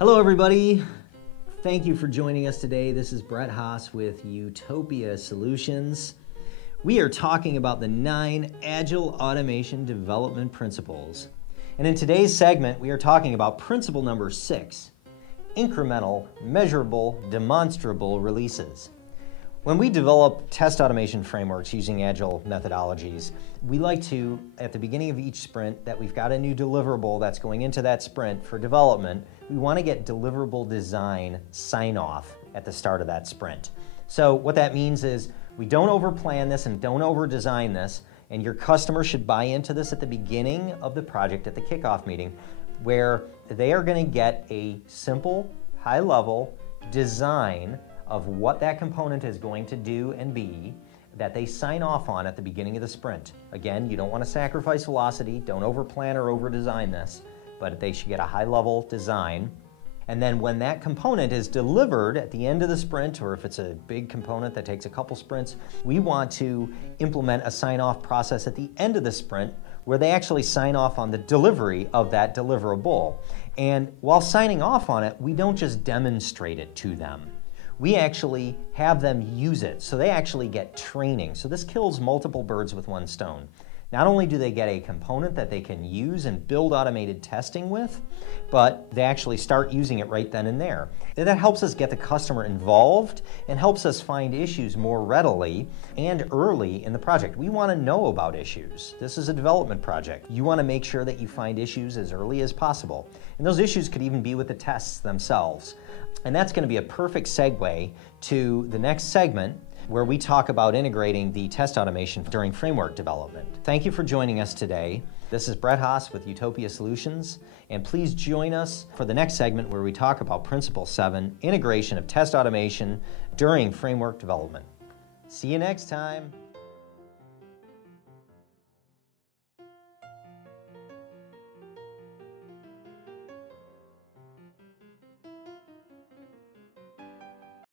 Hello everybody, thank you for joining us today. This is Brett Haas with Utopia Solutions. We are talking about the 9 Agile Automation Development Principles. And in today's segment, we are talking about principle number 6, Incremental, Measurable, Demonstrable Releases. When we develop test automation frameworks using Agile methodologies, we like to, at the beginning of each sprint, that we've got a new deliverable that's going into that sprint for development, we want to get Deliverable Design sign-off at the start of that sprint. So what that means is we don't overplan this and don't over-design this, and your customer should buy into this at the beginning of the project at the kickoff meeting, where they are going to get a simple, high-level design of what that component is going to do and be that they sign off on at the beginning of the sprint. Again, you don't want to sacrifice velocity, don't overplan or over-design this, but they should get a high-level design. And then when that component is delivered at the end of the sprint, or if it's a big component that takes a couple sprints, we want to implement a sign-off process at the end of the sprint where they actually sign off on the delivery of that deliverable. And while signing off on it, we don't just demonstrate it to them. We actually have them use it, so they actually get training. So this kills multiple birds with one stone. Not only do they get a component that they can use and build automated testing with, but they actually start using it right then and there. And that helps us get the customer involved and helps us find issues more readily and early in the project. We want to know about issues. This is a development project. You want to make sure that you find issues as early as possible. And those issues could even be with the tests themselves. And that's going to be a perfect segue to the next segment, where we talk about integrating the test automation during framework development. Thank you for joining us today. This is Brett Haas with Eutopia Solutions, and please join us for the next segment where we talk about Principle 7, integration of test automation during framework development. See you next time.